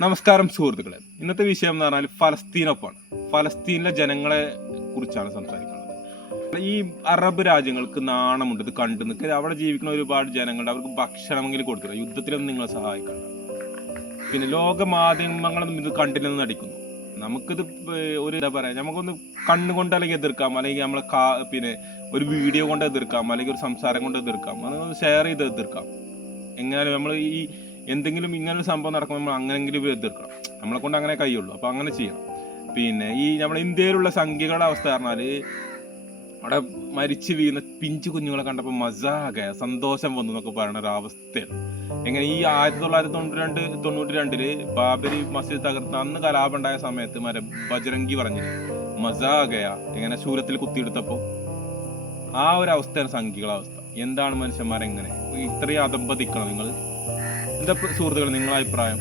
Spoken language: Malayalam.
നമസ്കാരം സുഹൃത്തുക്കളെ. ഇന്നത്തെ വിഷയം എന്ന് പറഞ്ഞാൽ ഫലസ്തീനൊപ്പമാണ്. ഫലസ്തീനിലെ ജനങ്ങളെ കുറിച്ചാണ് സംസാരിക്കുന്നത്. ഈ അറബ് രാജ്യങ്ങൾക്ക് നാണമുണ്ട് ഇത് കണ്ടു നിൽക്കുക. അവിടെ ജീവിക്കുന്ന ഒരുപാട് ജനങ്ങളുണ്ട് അവർക്ക് ഭക്ഷണമെങ്കിലും കൊടുത്തില്ല യുദ്ധത്തിലൊന്നും നിങ്ങളെ സഹായിക്കണ്ട. പിന്നെ ലോക മാധ്യമങ്ങളൊന്നും ഇത് കണ്ടില്ലെന്ന് നടിക്കുന്നു. നമുക്കിത് ഒരു എന്താ പറയാ നമുക്കൊന്ന് കണ്ണുകൊണ്ട് അല്ലെങ്കിൽ എതിർക്കാം അല്ലെങ്കിൽ നമ്മളെ കാ പിന്നെ ഒരു വീഡിയോ കൊണ്ട് എതിർക്കാം അല്ലെങ്കിൽ ഒരു സംസാരം കൊണ്ട് എതിർക്കാം അതൊന്ന് ഷെയർ ചെയ്ത് എതിർക്കാം. എങ്ങനെയാലും നമ്മൾ ഈ എന്തെങ്കിലും ഇങ്ങനെ ഒരു സംഭവം നടക്കുമ്പോൾ നമ്മൾ അങ്ങനെങ്കിലും എതിർക്കണം. നമ്മളെ കൊണ്ട് അങ്ങനെ കഴിയുള്ളൂ. അപ്പോൾ അങ്ങനെ ചെയ്യണം. പിന്നെ ഈ നമ്മുടെ ഇന്ത്യയിലുള്ള സംഖ്യകളുടെ അവസ്ഥ പറഞ്ഞാൽ അവിടെ മരിച്ചു വീഴുന്ന പിഞ്ചു കുഞ്ഞുങ്ങളെ കണ്ടപ്പോൾ മസാകെ സന്തോഷം വന്നു എന്നൊക്കെ പറയുന്ന ഒരു അവസ്ഥയാണ്. എങ്ങനെ ഈ ആയിരത്തി തൊള്ളായിരത്തി തൊണ്ണൂറ്റി രണ്ട് തൊണ്ണൂറ്റി രണ്ടിൽ ബാബരി മസ്ജിദ് തകർത്ത അന്ന് കലാപം ഉണ്ടായ സമയത്ത് മര ബജരംഗി പറഞ്ഞില്ലേ? മസാകയ എങ്ങനെ ശൂലത്തിൽ കുത്തിയെടുത്തപ്പോൾ ആ ഒരു അവസ്ഥയാണ് സംഖ്യകളുടെ അവസ്ഥ. എന്താണ് മനുഷ്യന്മാരെങ്ങനെ? ഇത്രയും അതമ്പതിക്കണം നിങ്ങൾ. എന്താ സുഹൃത്തുക്കൾ നിങ്ങളെ അഭിപ്രായം?